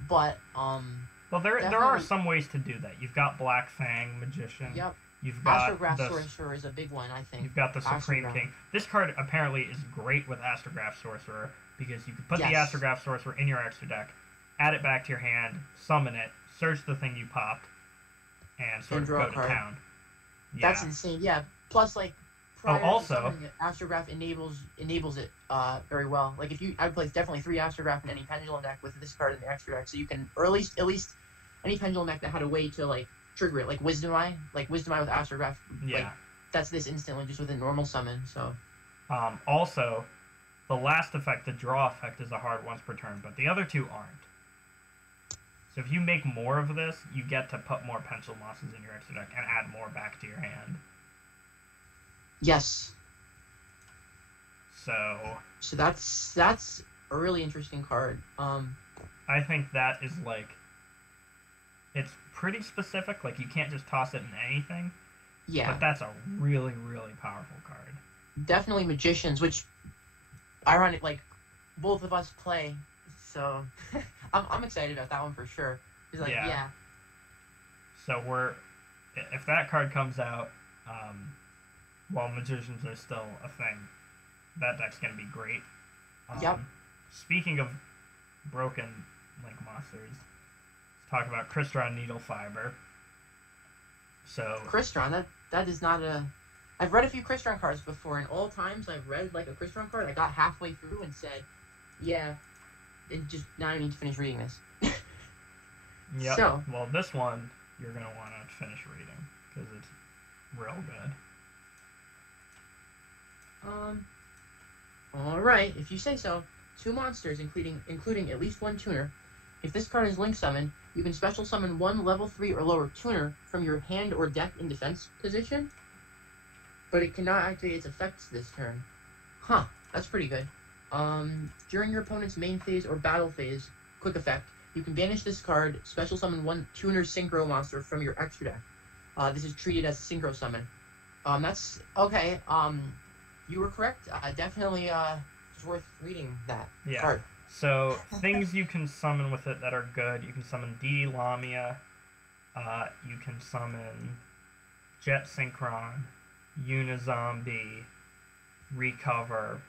But, well, there are some ways to do that. You've got Black Fang, Magician. Yep. You've got Astrograph Sorcerer is a big one, I think. You've got the Supreme King. This card apparently is great with Astrograph Sorcerer, because you can put the Astrograph Sorcerer in your extra deck, add it back to your hand, summon it, search the thing you popped, and sort of go to town. Yeah. That's insane. Yeah. Plus, like, also, Astrograph enables it very well. Like, I would place definitely 3 Astrograph in any Pendulum deck with this card in the extra deck, so you can, or at least any Pendulum deck that had a way to, like, trigger it, like Wisdom Eye with Astrograph. Yeah. Like, that's this instantly just with a normal summon. So. Also, the last effect, the draw effect, is a hard once per turn, but the other 2 aren't. So if you make more of this, you get to put more Pendulum monsters in your extra deck and add more back to your hand. Yes. So that's a really interesting card. I think that is like, it's pretty specific. Like you can't just toss it in anything. Yeah. But that's a really, really powerful card. Definitely magicians, which, ironic, like, both of us play, so I'm excited about that one for sure. He's like, yeah. So if that card comes out, while magicians are still a thing, that deck's gonna be great. Yep. Speaking of broken Link monsters, let's talk about Crystron Needle Fiber. So Crystron, that is not a. I've read a few Crystron cards before, and all times I've read like a Crystron card, I got halfway through and said, "Yeah, and just now I need to finish reading this." Yep. So, well, this one you're gonna want to finish reading because it's real good. All right, if you say so. 2 monsters, including at least 1 tuner. If this card is link summoned, you can special summon 1 level 3 or lower tuner from your hand or deck in defense position, but it cannot activate its effects this turn. Huh, that's pretty good. During your opponent's main phase or battle phase, quick effect, you can banish this card, special summon 1 tuner synchro monster from your extra deck. This is treated as a synchro summon. That's okay. You were correct. Definitely, it's worth reading that card. So, things you can summon with it that are good. You can summon Dee Lamia. You can summon Jet Synchron, Unizombie, Recover.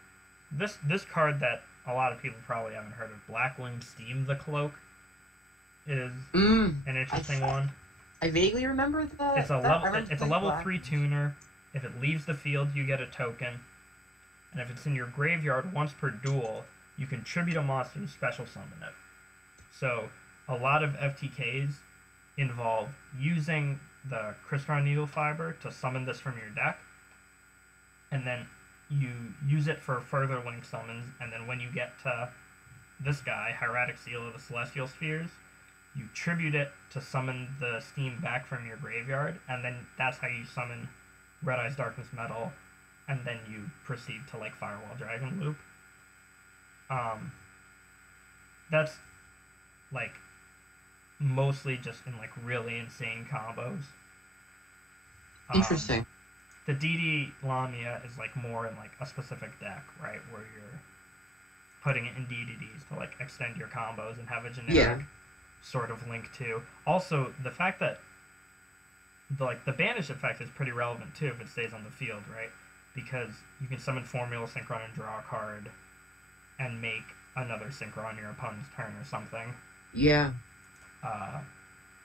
This card that a lot of people probably haven't heard of, Blackwing Steam the Cloak, is an interesting one. I vaguely remember that. It's a level 3 tuner. If it leaves the field, you get a token. And if it's in your graveyard once per duel, you can tribute a monster to special summon it. So, a lot of FTKs involve using the Crystron Needle Fiber to summon this from your deck, and then you use it for further link summons, and then when you get to this guy, Hieratic Seal of the Celestial Spheres, you tribute it to summon the steam back from your graveyard, and then that's how you summon Red Eyes Darkness Metal, and then you proceed to like Firewall Dragon Loop. That's like mostly just in like really insane combos. Interesting. The DD Lamia is like more in like a specific deck, right, where you're putting it in DDDs to like extend your combos and have a generic sort of link too. Also, the fact that the banish effect is pretty relevant too if it stays on the field, right? Because you can summon Formula Synchron and draw a card and make another Synchron on your opponent's turn or something. Yeah.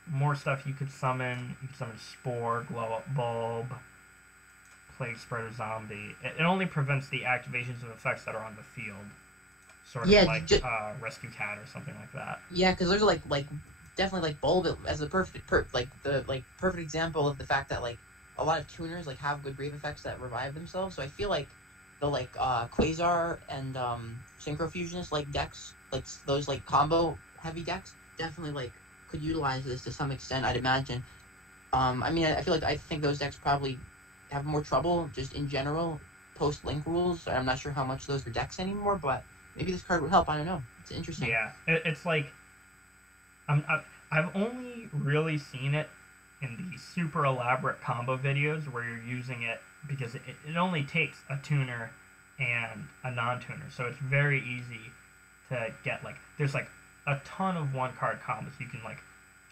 More stuff you could summon. You could summon Spore, Glow Up Bulb, Plague Spreader Zombie. It only prevents the activations of effects that are on the field. Sort of like Rescue Cat or something like that. Yeah, because there's like definitely like Bulb as the perfect example of the fact that like a lot of tuners like have good brave effects that revive themselves. So I feel like the like Quasar and Synchro Fusionist like decks, like those like combo heavy decks, definitely like could utilize this to some extent, I'd imagine. I mean, I think those decks probably have more trouble just in general post link rules. I'm not sure how much those are decks anymore, but maybe this card would help. I don't know. It's interesting. Yeah, it's like I've only really seen it in the super elaborate combo videos where you're using it because it only takes a tuner and a non-tuner, so it's very easy to get like there's like a ton of one card combos. You can like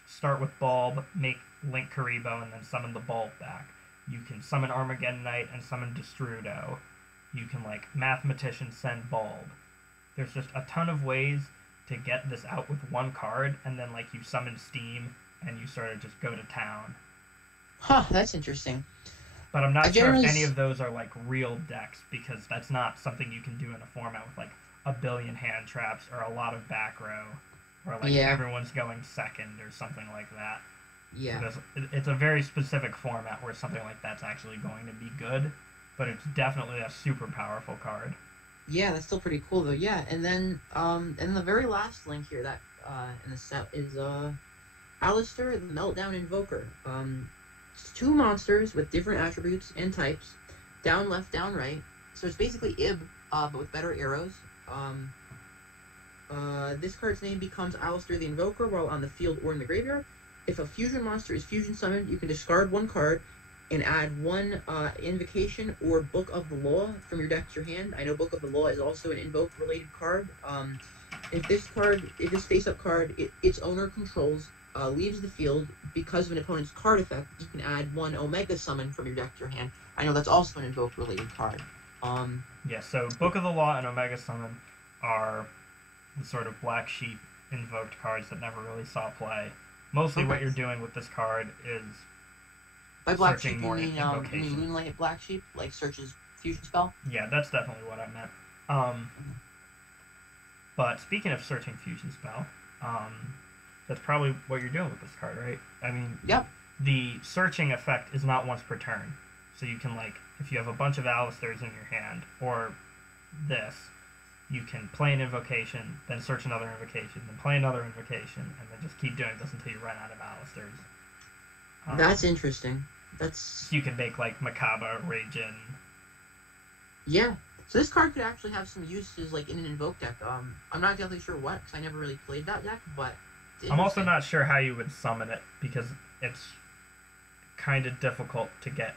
start with Bulb, make Link Karibo, and then summon the Bulb back. You can summon Armageddon Knight and summon Destrudo. You can like Mathematician send Bulb. There's just a ton of ways to get this out with one card, and then like you summon Steam and you sort of just go to town. Huh, that's interesting. But I'm not sure if any of those are like real decks, because that's not something you can do in a format with like a billion hand traps or a lot of back row, or like everyone's going second or something like that. Yeah. So it's a very specific format where something like that's actually going to be good, but it's definitely a super powerful card. Yeah, that's still pretty cool though. Yeah, and then and the very last link here that in the set is Alistair the Meltdown Invoker. It's 2 monsters with different attributes and types, down left, down right. So it's basically Ib, but with better arrows. This card's name becomes Alistair the Invoker while on the field or in the graveyard. If a fusion monster is fusion summoned, you can discard one card and add one Invocation or Book of the Law from your deck to your hand. I know Book of the Law is also an invoke-related card. If this face-up card, its owner controls, leaves the field because of an opponent's card effect, you can add one Omega Summon from your deck to your hand. I know that's also an invoke-related card. Yeah, so Book of the Law and Omega Summon are the sort of black sheep invoked cards that never really saw play. Mostly what you're doing with this card is by black searching sheep, more you mean Moonlight Black Sheep, like searches fusion spell? Yeah, that's definitely what I meant. But speaking of searching fusion spell, that's probably what you're doing with this card, right? I mean, yep. The searching effect is not once per turn. So you can, like, if you have a bunch of Alistairs in your hand, or this, you can play an invocation, then search another invocation, then play another invocation, and then just keep doing this until you run out of Alistairs. That's interesting. So you can make, like, Makaba, Ragin. Yeah. So this card could actually have some uses, like, in an invoke deck. I'm not exactly sure what, because I never really played that deck, but... I'm also not sure how you would summon it, because it's kind of difficult to get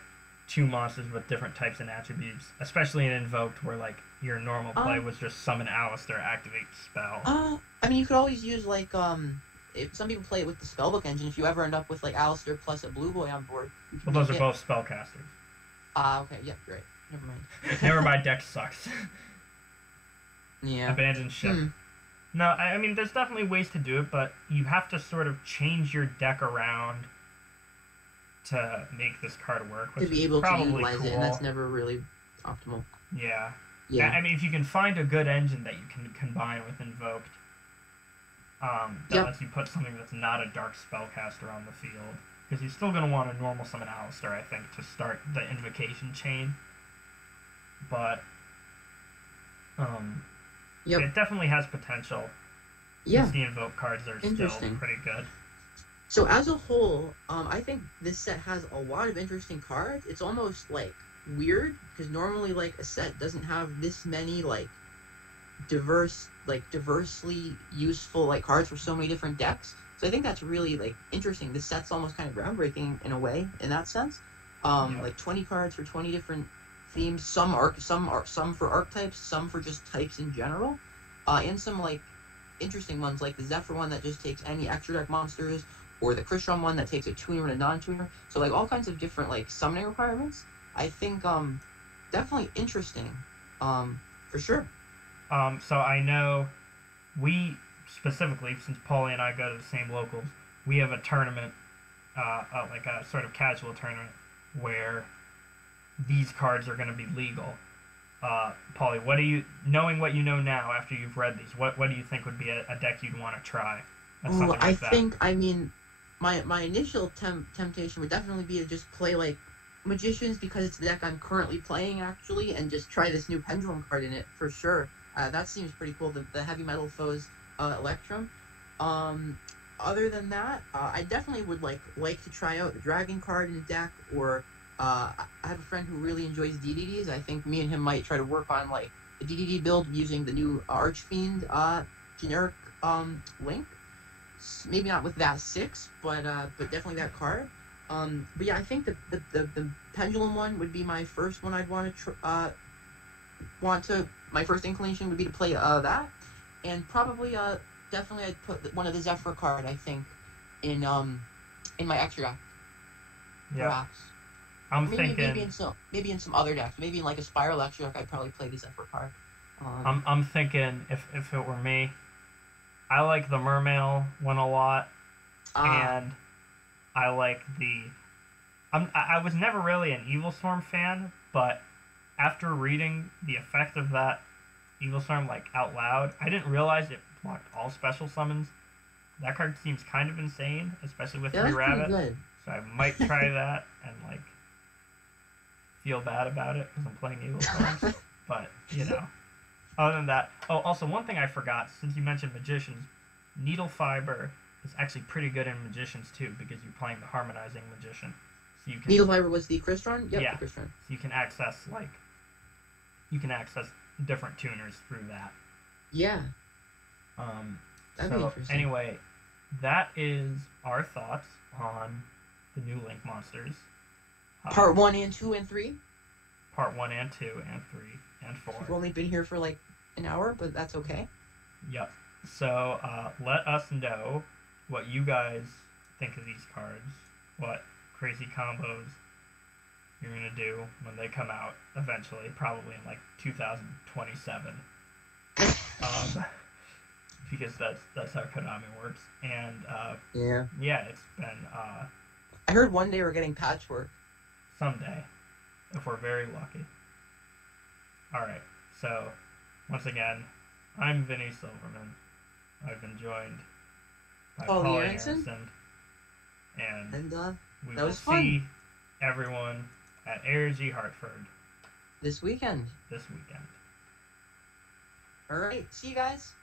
two monsters with different types and attributes, especially in invoked, where, like, your normal play was just summon Alistair, activate spell. I mean, you could always use, like, if some people play it with the Spellbook engine, if you ever end up with, like, Alistair plus a Blue Boy on board... Well, those are both spellcasters. Okay, yeah, great. Never mind. Never mind, deck sucks. Yeah. Abandoned ship. No, I mean, there's definitely ways to do it, but you have to sort of change your deck around to make this card work, which to be able is probably to utilize cool. it, and that's never really optimal. Yeah. Yeah. I mean, if you can find a good engine that you can combine with Invoked, that lets you put something that's not a dark spellcaster on the field, because you're still going to want a normal summon Alistair, I think, to start the invocation chain. But it definitely has potential. Yeah. The invoke cards are still pretty good. So as a whole, I think this set has a lot of interesting cards. It's almost, like, weird, because normally, like, a set doesn't have this many, like, diversely useful, like, cards for so many different decks. So I think that's really, like, interesting. This set's almost kind of groundbreaking in a way, in that sense. Like 20 cards for 20 different themes, some for archetypes, some for just types in general, and some, like, interesting ones, like the Zephyr one that just takes any extra deck monsters, or the Krishram one that takes a tuner and a non-tuner. So, like, all kinds of different, like, summoning requirements. I think definitely interesting, for sure. So I know we specifically, since Paulie and I go to the same locals, we have a tournament, like a sort of casual tournament, where these cards are going to be legal. Paulie, knowing what you know now after you've read these, what do you think would be a deck you'd want to try? I mean, my initial temptation would definitely be to just play, like, Magicians, because it's the deck I'm currently playing, actually, and just try this new Pendulum card in it, for sure. That seems pretty cool, the Heavy Metal Foes Electrum. Other than that, I definitely would like to try out the Dragon card in the deck, or I have a friend who really enjoys DDDs. I think me and him might try to work on, like, the DDD build using the new Archfiend generic link. Maybe not with that 6, but definitely that card. But yeah, I think the Pendulum one would be my first one I'd my first inclination would be to play that, and probably definitely I'd put one of the Zephyr card, I think, in my extra deck. Yeah. Perhaps. Maybe in some other decks. Maybe in, like, a Spiral extra deck, I'd probably play the Zephyr card. I'm thinking if it were me, I like the Mermail one a lot, and I like I was never really an Evil Storm fan, but after reading the effect of that Evil Storm, like, out loud, I didn't realize it blocked all special summons. That card seems kind of insane, especially with 3 Rabbit. Good. So I might try that and, like, feel bad about it because I'm playing Evil Storms. But, you know. Other than that... Oh, also, one thing I forgot, since you mentioned Magicians, Needle Fiber is actually pretty good in Magicians, too, because you're playing the Harmonizing Magician. So you can... Needle Fiber was the Crystron? Yep, yeah. The Crystron. So you can access, like... You can access different tuners through that. Yeah. That'd be So interesting. anyway, that is our thoughts on the new Link monsters. Part 1 and 2 and 3. Part 1 and 2 and 3 and 4. We've only been here for like an hour, but that's okay. Yep. So let us know what you guys think of these cards. What crazy combos you're going to do when they come out eventually, probably in like 2027. Because that's how Konami works. And yeah, it's been I heard one day we're getting patchwork. someday, if we're very lucky. Alright, so once again, I'm Vinny Silverman. I've been joined by Paulie Paulie Aronson. And we that will was fun. see everyone at ARG Hartford This weekend. this weekend. Alright, see you guys.